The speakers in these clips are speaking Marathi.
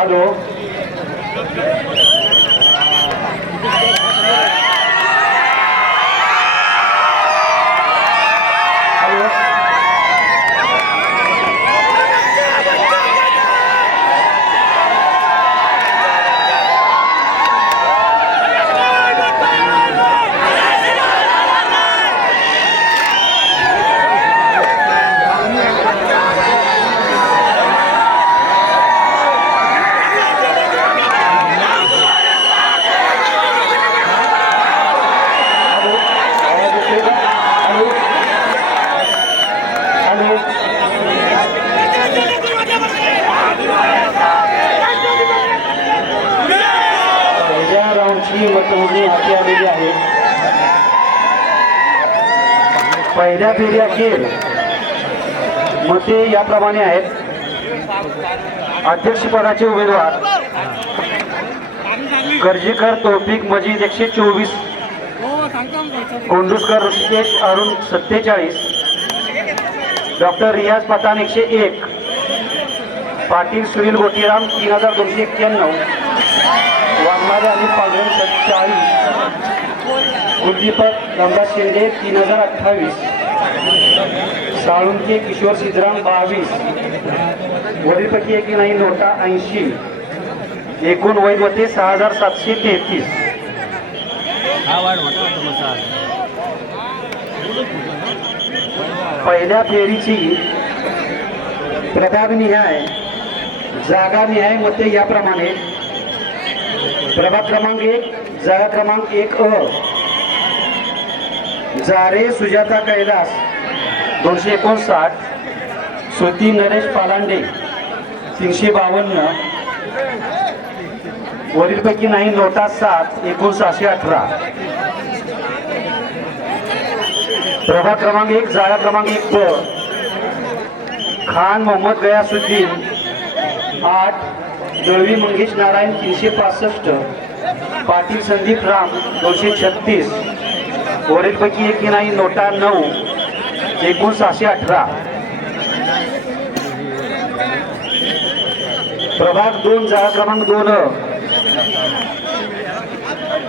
हॅलो मतमोजणी हाती आलेली आहे। पहिल्या फेरी अखेर मते याप्रमाणे आहेत। अध्यक्षपदाचे उमेदवार गर्जेकर तौफिक मजीद 124, कोंडुसकर ऋषिकेश अरुण 47, डॉक्टर रियाज पठाण 101, पाटील सुनील गोटीराम 3291, वाघमारे आणि पांढरे 40, कुलदीपक रामदास शिंदे 3028, साळुंके किशोर सिद्धराम 22, वरीलपैकी एकी नाही नोटा 80, एकूण वैध मते 6733। पहिल्या फेरीची प्रभागनिहाय जागानिहाय मते याप्रमाणे। प्रभाग क्रमांक 1 जागा क्रमांक 1 जारे सुजाता कैलास 259, श्रुती नरेश पालांडे 352, वरीलपैकी नाही नोटा 7, एकूण 618। प्रभाग क्रमांक 1 जागा क्रमांक 1 खान मोहम्मद गयासुद्दीन 8, दळवी मंगेश नारायण 365, पाटील संदीप राम 236, वरीलपैकी एकी नाही नोटा 9, एकूण 618। प्रभाग 2 जागा क्रमांक 2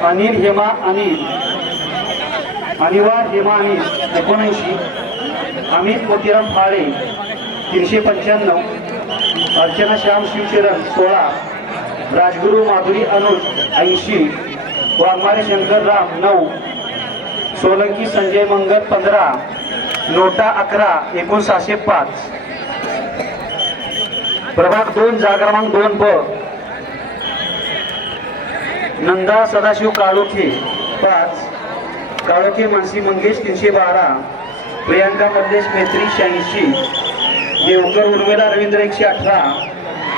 अनिल हेमा अनिल अनिवार हेमा अनिल 79, अमित मोतीराम फाळे 395, अर्चना श्याम शिवचरण 16, राजगुरू माधुरी अनुज 80, वाघमारे शंकर राम 9, सोलंकी संजय मंगल 15, नोटा 11, एकूण 605। प्रभाग 2 जागा क्रमांक 2 ब नंदा सदाशिव काळोखे 5, काळोखे मानसी मंगेश 312, प्रियांका मल्लेश मैत्री 86, देवकर उर्मिला रवींद्र 118,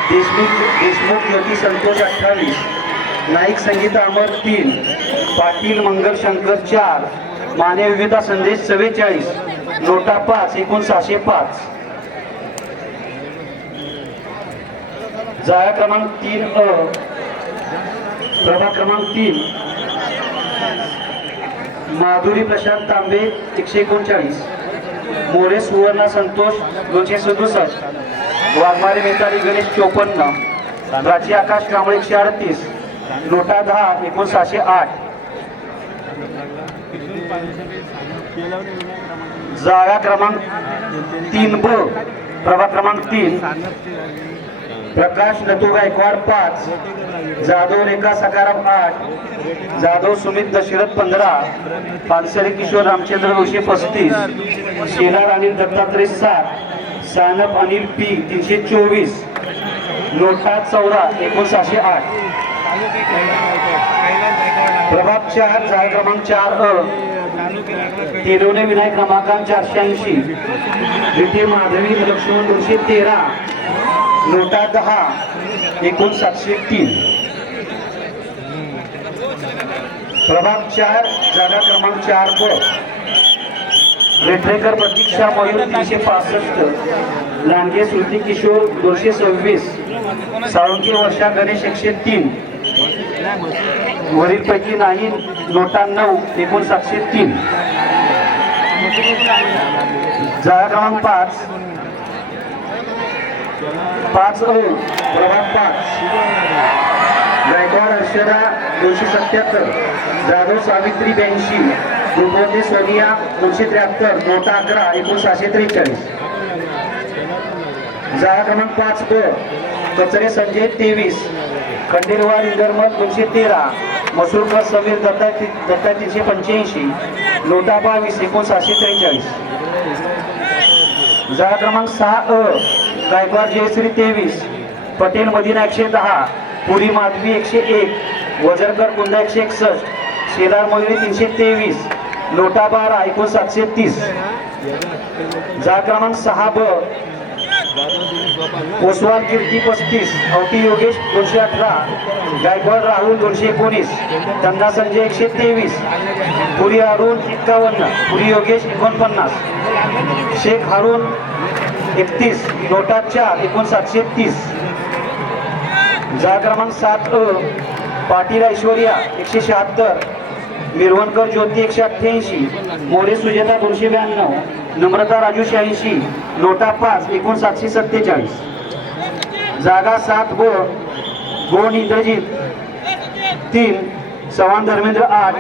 देशमुख ज्योती संतोष 28, नाईक संगीता अमर 3, पाटील मंगल शंकर 4, माने विविधा संदेश 44, नोटा 5, एकूण 605। जागा क्रमांक 3 प्रभाग क्रमांक 3 माधुरी प्रशांत तांबे 139, मोरे सुवर्णा संतोष 267, वाघमारे मिताली गणेश 54, प्राची आकाश कांबळे 138, नोटा 10, एकूण 608। जागा क्रमांक 3 ब प्रभाग क्रमांक 3 प्रकाश नतू गायकवाड 5, जाधव रेखा सकाराम 8, जाधव सुमित दशरथ 15, पानसरे किशोर रामचंद्र 235, शेलार अनिल दत्तात्रय 7, सानप अनिल पी 324, नोटा 14, एकूण 608। प्रभाग 4 जागा क्रमांक 4 तेलोने विनायक रमाकांत 480, विटे माधवी लक्ष्मण 213, नोटा 10, एकूण 703। प्रभाग 4 जागा क्रमांक 4 ब वेठरेकर प्रतीक्षा मयूर 365, लांडगे श्रुती किशोर 226, साळुंके वर्षा गणेश 103, वरीलपैकी नाही नोटा 9, एकूण 703। जागा क्रमांक 5 5 प्रभाग 5 गायकवाड हर्षदा 277, जाधव सावित्री 82, दुर्गोते सोनिया 273, नोटा 11 1943. जागा क्रमांक 5 कचरे संजय 23, खंडेलवाल इंदरमल 213, मसूरकर समीर दत्ता 385, नोटा 22 1943. जागा क्रमांक 6 गायकवाड जयश्री 23, पटेल मदिना 110, पुरी माधवी 101, वजरकर कुंदा 161, शेलार मयुरी 323, नोटा 12 1930. जागा क्रमांक 6 ओसवाल कीर्ती 35, अवटी योगेश 218, गायकवाड राहुल 219, तंगा संजय 123, पुरी अरुण 51, पुरी योगेश 49, शेख हारून 31, नोटा 4 1930. जागा क्रमांक 7 पाटील ऐश्वर्या 176, मिरवणकर ज्योती 188, मोरे सुजेता 292, नम्रता राजू 86, नोटा 5 1947. जागा 7 गोण इंद्रजित 3, चव्हाण धर्मेंद्र 8,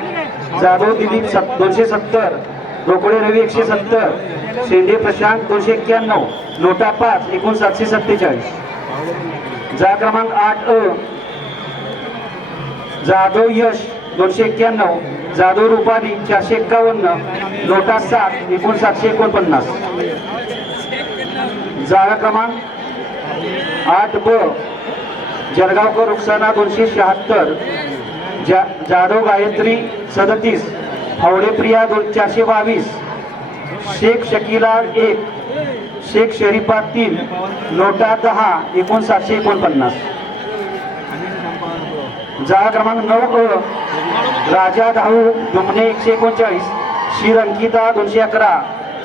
जाधव दिलीप 270, रोकडे रवी 170, शेंडे प्रशांत 291, नोटा 5 1947. जागा क्रमांक 8 जाधव यश 291, जाधव रुपाली 451, नोटा 7 1949. जागा क्रमांक 8 जळगावकर रुखसाना 276, जाधव गायत्री 37, फावडे प्रिया 422, शेख शकीला 1, शेख शरीफा 3, नोटा 10 1949. जागा क्रमांक 9 राजा धाऊ दुमणे 139, शीर अंकिता 211,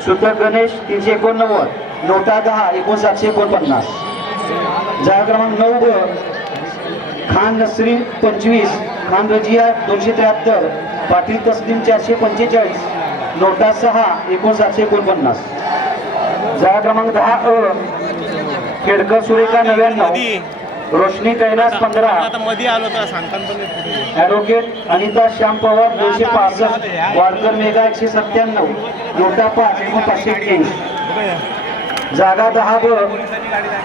सुतर गणेश 389, नोटा 10 1949. जागा क्रमांक 9 खान नसरीन 25, खान रजिया 273, पाटील तस्लीम 445, नोटा 6 1949. जागा क्रमांक 10 खेडकर सुरेखा 99, रोशनी कैलास 15, ॲडव्होकेट अनिता श्याम पवार 265, वाडकर मेघा 197, नोटा 5 1981. जागा 10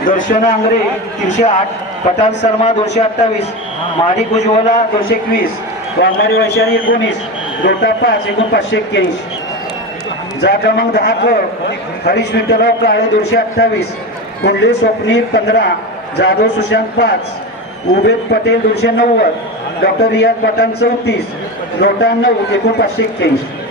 दर्शना आंग्रे 308, पठाण शर्मा 228, माडिक उज्ज्वला 221, वाघमारी वैशाली 19, नोटा 5 1981. जागा क्रमांक 10 हरीश विठ्ठलराव काळे 228, कुंडले स्वप्नील 15, जाधव सुशांत 5, उबेद पटेल 290, डॉक्टर रियाज पठाण 34, नोटा 9 1981.